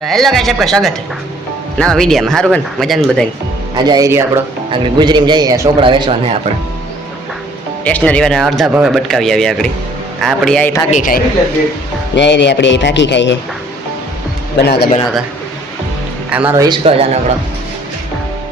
Hello guys આપકા સ્વાગત है નવા વિડિયોમાં હારું બન મજાનું બધાને આજે આ એરિયા આપણો આગળ ગુજરીમાં જઈએ સોપડા વેચવાના આપણે સ્ટેશનરી વાળા અડધા ભાવે બટકાવી આવી આગળ આપણી આઈ ફાકી ખાય ને એરિયા આપણી આઈ ફાકી ખાય છે બનાવતા આ મારો હિસ્કો જાન આપણો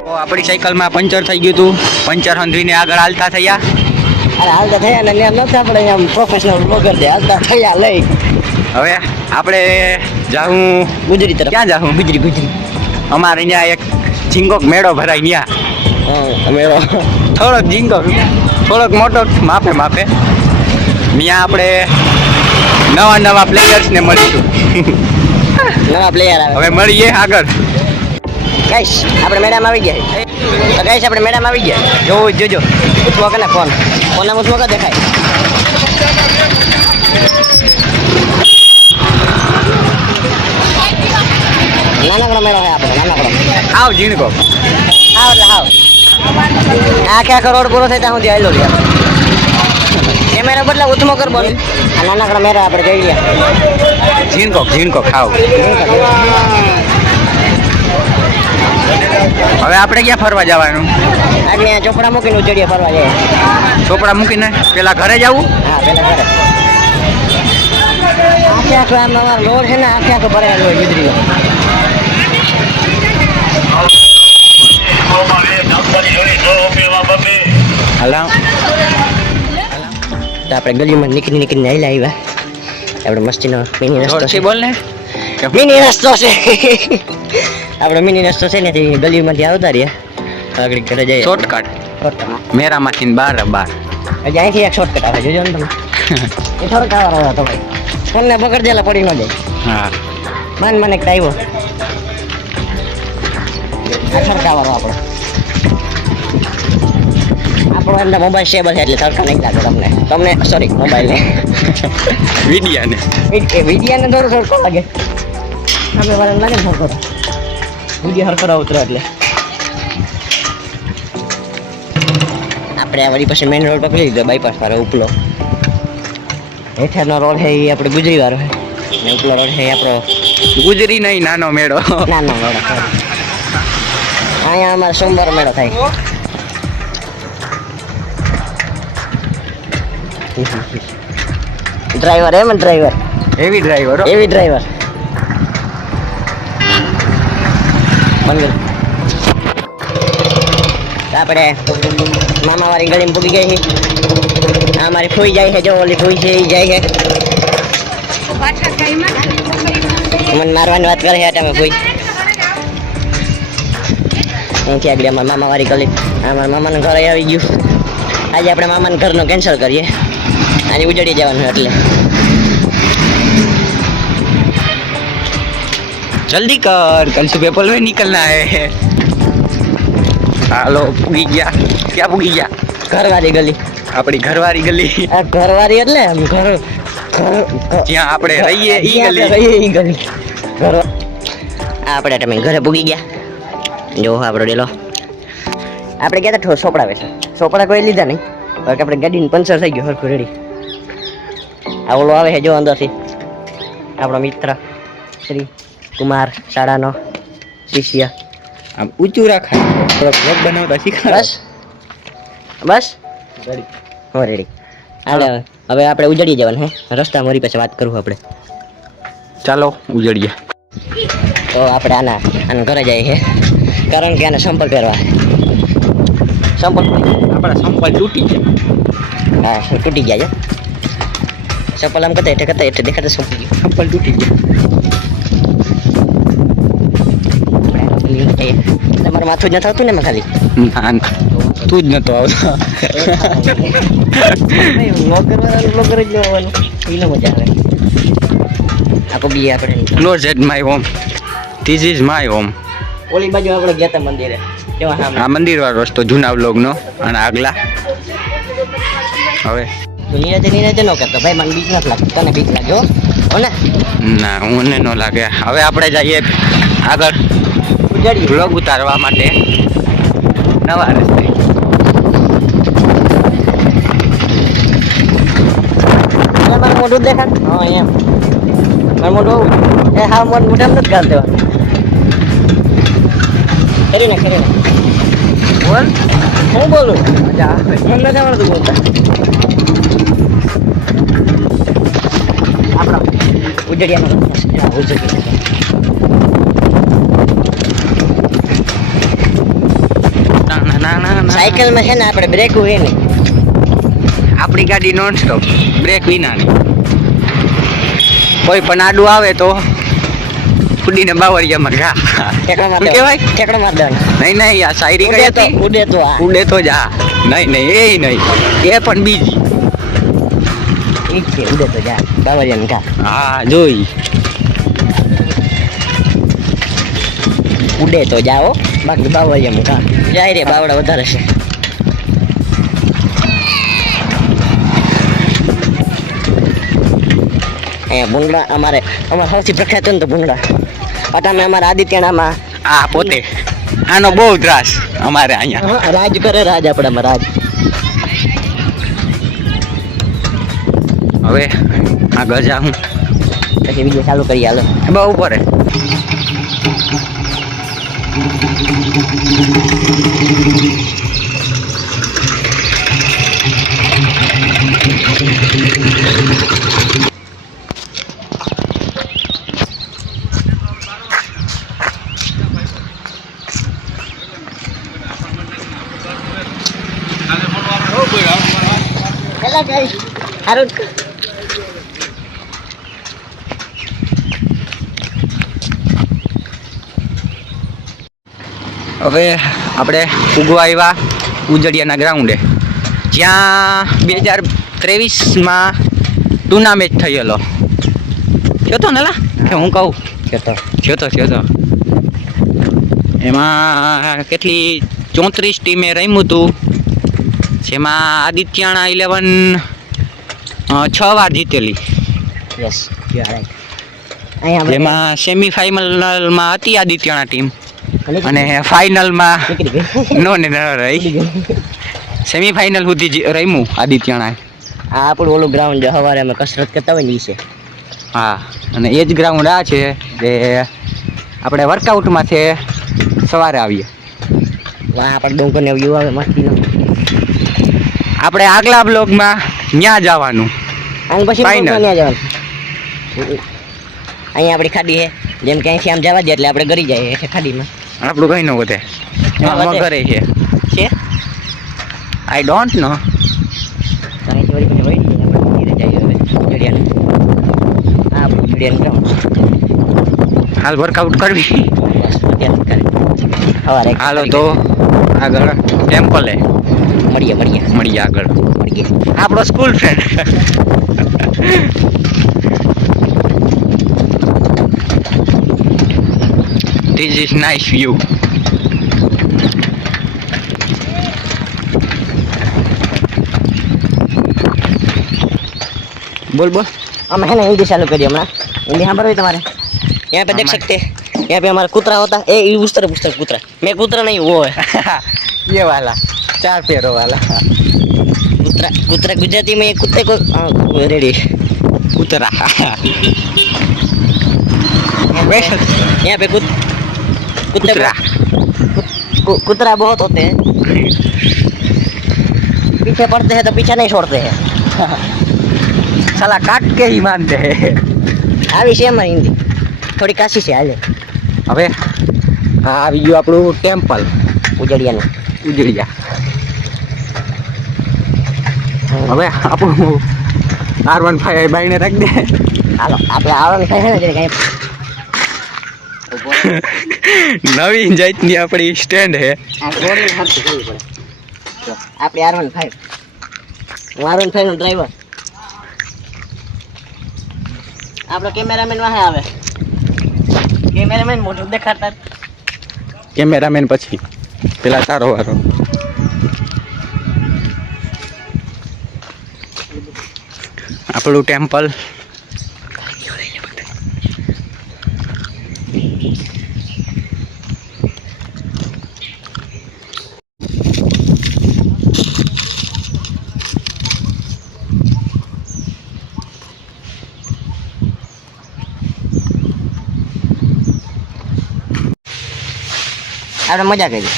તો આપણી સાયકલમાં પંચર થઈ ગયું હતું પંચર હંધવીને આગળ હાલતા થયા અરે હાલતા થયા ને એમ નથી આપણે આમ પ્રોફેશનલ બ્લોગર છે હાલતા થયા લઈ હવે આપણે જાઉં ગુજરી તરફ ક્યાં જાઉં ગુજરી અમારે અહીંયા એક ઝીંગોક મેળો ભરાય ત્યાં હા મેળો થોડોક ઝીંગોક થોડોક મોટો માપે ત્યાં આપણે નવા પ્લેયર્સને મળીશું નવા પ્લેયર આવે હવે મળીએ આગળ ગાઈસ આપણે મેડમ આવી ગયા તો ગાઈસ આપણે મેડમ આવી ગયા જોજો પૂછવા કે ફોન પૂછવા કે દેખાય નાનકડો મેળો છે આપણે નાનકડો આવ ઝીણકો હાવ એટલે હાવ આખો રોડ પૂરો થાય ત્યાં સુધી આવેલો રહ્યા કેમેરા બદલે ઉથમો કર બોલ આ નાનકડા મેળા આપણે જઈ રહ્યા ઝીણકો ખાવ હવે આપણે ક્યાં ફરવા જવાનું આગળ ચોપડા મૂકીને ઉજળીએ ફરવા જઈએ ચોપડા મૂકીને પેલા ઘરે જવું હા પેલા ઘરે આખો આમ રોડ છે ને આખો ભરેલો હોય ગુજરીનો હલા તો આપણે ગલીમાં નીકળીને આવેલા આવ્યા આપણે મસ્તીનો મિની રસ્તો છે બોલ ને મિની રસ્તો છે આપણો મિની રસ્તો છે ને તે ગલીમાંથી આવતા રહ્યા આગળ ઘરે જઈએ શોર્ટકટ મેરામાંથી બાર હજી અહીંથી એક શોર્ટકટ આવે જોજો ને તમે એ થોડોક આવવાનો હતો ભાઈ ફોનને પકડ દેલા પડી ન જાય હા માન એક આવ્યો આ સરકાવાનો આપણો એમને મોબાઈલ સ્ટેબલ છે એટલે સરકાર નહીં લાગે તમને સોરી મોબાઈલ ને વિડિયાને વિડિયાને થોડું સરખો લાગે અમે વાળા લાગે સરખો વિડિયો સરખો ઉતરો એટલે આપણે આ વળી પછી મેઇન રોડ પકડી લીધો બાયપાસ વાળો ઉપલો હેઠળનો રોડ છે એ આપણે ગુજરી વાળો છે ને ઉપલો રોડ છે આપણો ગુજરી નહીં નાનો મેળો નાનો મેળો અહીંયા અમારે સોમવાર મેળો થાય ડ્રાઈવર એવી ડ્રાઈવર આપણે મામા વાળી ગળીમાં પૂગી ગઈ છે આ મારી ફૂઈ જાય છે જો ઓલી ફૂઈ છે એ જાય છે મને મારવાની વાત કરે છે તમે ફૂઈ અહીંથી આગળ અમારા મામા વાળી ગલી અમારા મામાનું ઘર આવી ગયું આજે આપણે મામાના ઘરનો કેન્સલ કરીએ આજે ઉજળી જવાનું એટલે जल्दी कर कल सुबह पेपर में निकलना है હાલો પૂગી ગયા ક્યાં પૂગી ગયા ઘરવાળી ગલી આપણી ઘરવાળી ગલી આ ઘરવાળી એટલે ઘર જ્યાં આપણે રહીએ ઈ ગલી ઘર આપણે તમે ઘરે પૂગી ગયા જો આપણો ડેલો આપણે ગયા હતા સોપડા વેચવા સોપડા કોઈ લીધા નહીં કારણ કે આપણે ગાડીનું પંચર થઈ ગયું હરખું રેડી આ ઓલો આવે છે જો અંદરથી આપણો મિત્ર શ્રી કુમાર શાળાનો શિષ્ય આમ ઊંચું રાખાય થોડોક વ્લોગ બનાવતા શીખા બસ હો રેડી હાલે હવે આપણે ઉજળી જવાનું હે રસ્તા મારી પાસે વાત કરું આપણે ચાલો ઉજળીએ તો આપણે આના ઘરે જઈએ છે કારણ કે આને સંપલ પહેરવા આપણા સંપલ તૂટી ગયા હા તૂટી ગયા છે સંપલ આમ કરતા એટલે દેખાતા સંપલ તૂટી ગયા તમારું માથું જ નથી આવતું ને એમાં ખાલી ના તું જ નતો આવતો બ્લોગર જ જોવાનું એનો મજા આવે આખો બી આપણે close at my home this is my home ઓલી બાજુ આપણે ગયા હતા મંદિરે આ મંદિર વાળો રસ્તો જૂના વ્લોગનો અને આગલા હવે નીરજે ન કરતો ભાઈ મને બીક નથી લાગતું તને બીક લાગ્યો હો ને ના મને ન લાગે હવે આપણે જઈએ આગળ વ્લોગ ઉતારવા માટે નવા રસ્તે મારું મોઢું દેખાડ હા એમ આ મોટું એ હા મોટા નથી ગાલ દેવાનું કરી ને બોલ હું બોલું મજા આવે મને નથી આવડતું બોલતા આપણા ઉજળિયાનો સાયકલ માં છે ને આપણે બ્રેક હોય ને આપણી ગાડી નોન સ્ટોપ બ્રેક વિનાની કોઈ પણ આડું આવે તો ઉડીને બાવળિયામાં ઘા ઠેકડો માર શું કહેવાય? ઠેકડો માર દેવાનો નહીં નહીં આ શાયરી કઈ હતી ઉડે તો આ ઉડે તો જ આ નહીં નહીં એ નહીં એ પણ બીજી ઈ જ છે ઉડે તો જા બાવળિયાને ઘા હા જોઈ ઉડે તો જાઓ બાકી બાવળિયામાં ઘા જાય રે બાવડા વધારે છે અહીંયા ભૂંગળા અમારે સૌથી પ્રખ્યાત ને તો ભૂંગળા અટામે અમારા આદિત્યણામાં આ પોતે આનો બહુ ત્રાસ અમારે અહીંયા રાજ કરે રાજ આપણામાં રાજ હવે આગળ જા હું પછી બીજું ચાલુ કરી હાલો બહુ પડે સારું હવે આપણે ઉગવા આવ્યા ઉજળિયાના ગ્રાઉન્ડે જ્યાં 2023માં ટુર્નામેન્ટ થયેલો થયો તો નલા કે હું કહું થયો તો એમાં કેટલી 34 ટીમે રમ્યું હતું જેમાં આદિત્યાણા 11 6 વાર જીતેલી યસ યુ આર રાઈટ અહીંયા જેમાં સેમીફાઇનલમાં હતી આદિત્યાણા ટીમ અને ફાઇનલમાં નો ને ન રહી સેમીફાઇનલ સુધી રમ્યું આદિત્યાણા આ આપણું ઓલું ગ્રાઉન્ડ જે સવારે અમે કસરત કરતા હોય ને ઈ છે હા અને એ જ ગ્રાઉન્ડ આ છે જે આપણે વર્કઆઉટમાં છે સવારે આવીએ વાહ આપણે ડોંગરને વ્યૂ આવે મસ્તીનો આપણે આગલા બ્લોગમાં ત્યાં જવાનું અને પછી Final. ત્યાં જવાનું અહીંયા આપણી ખાડી છે જેમ કે અહીંથી આમ જવા દે એટલે આપણે ગરી જાય એટલે ખાડીમાં આપણું કઈ ન વધે હા, વધે. ઘરે છે છે આઈ ડોન્ટ નો અહીંથી વળી પછી વળી જઈએ આપણે મંદિરે જઈએ હવે ઉજળિયાનું હા આપણું ઉજળિયાનું ગ્રાઉન્ડ હાલ વર્કઆઉટ કરવી સવારે હાલો તો આગળ ટેમ્પલે મળીએ આગળ આપણો school friend this is nice view बोल बोल हम है ना हिंदी चालू करिए हमारा हिंदी हाँ बराबर तुम्हारे यहाँ पे देख सकते हैं यहाँ पे हमारा कुतरा होता है उस तरफ कुतरा मैं कुतरा नहीं वो है ये वाला 4 पैरों वाला कुतरा कुतरा गुजराती में कुत्ते को रेडी कुतरा यहाँ पे कुत्ते कुतरा कुतरा बहुत होते हैं पीछे पड़ते हैं तो पीछे नहीं छोड़ते हैं साला काट के ही मानते हैं આવી છે અમારી હિન્દી થોડી કાશી છે હાલે હવે આ આવી ગયું આપણું ટેમ્પલ ઉજળિયાનું ઉજળિયા હવે આપણું R15 બાઈને રાખી દે હાલો આપણે આવવાનું થાય ને કઈ નવી જાતની આપણી સ્ટેન્ડ છે આ ગોળી હરતી કરવી પડે જો, આપણે R15 હું R15 નો ડ્રાઈવર આપણો કેમેરામેન વાહે આવે કેમેરામેન મોઢું દેખાડતા કેમેરામેન પછી પેલા તારો વારો આપણું ટેમ્પલ આપણે મજા કરી,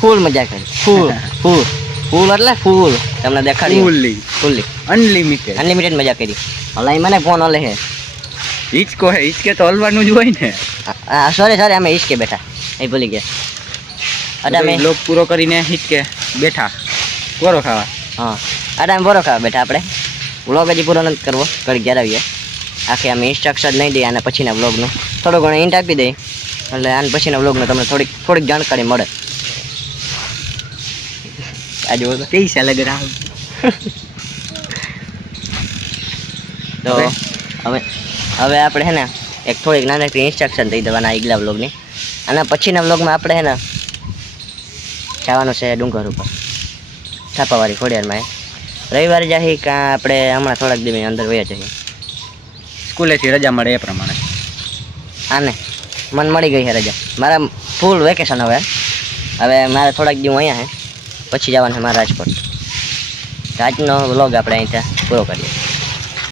ફૂલ મજા કરી, ફૂલ ફૂલ ફૂલ એટલે ફૂલ. તમને દેખાડી ફૂલ્લી અનલિમિટેડ અનલિમિટેડ મજા કરી. હલા મને ફોન ઓલે હે હિચકો હે, હિચકે તો હલવાનું જ હોય ને. સોરી અમે હિચકે બેઠા, એ ભૂલી ગયા. અરે અમે બ્લોગ પૂરો કરીને હિચકે બેઠા કોરો ખાવા. હા અરે અમે બોરો ખાવા બેઠા. આપણે વ્લોગ હજી પૂરો નથી કરવો, ઘડી ઘેર આવીએ. આખી અમે ઇન્સ્ટ્રક્શન નહીં દઈએ આના પછીના વ્લોગનું, થોડો ઘણો હિન્ટ આપી દઈએ એટલે આના પછીના વ્લોગનું તમને થોડીક જાણકારી મળે. આજે બોલો कैसा लग रहा है? તો હવે આપણે હે ને એક થોડીક નાનકડી ઇન્સ્ટ્રક્શન દઈ દેવાના આગલા વ્લોગની. અને પછીના વ્લોગમાં આપણે હે ને જવાનું છે ડુંગર ઉપર છાપાવાળી ખોડિયારમાં. રવિવારે જાહી કાં આપણે હમણાં થોડાક દિવસ અંદર વયા જઈએ. સ્કૂલેથી રજા મળે એ પ્રમાણે. આને મને મળી ગઈ છે રજા, મારા ફૂલ વેકેશન. હવે મારે થોડાક દિવસ અહીંયા હે, પછી જવાનું છે મારા રાજકોટ. આજનો વ્લોગ આપણે અહીંથી પૂરો કરીએ.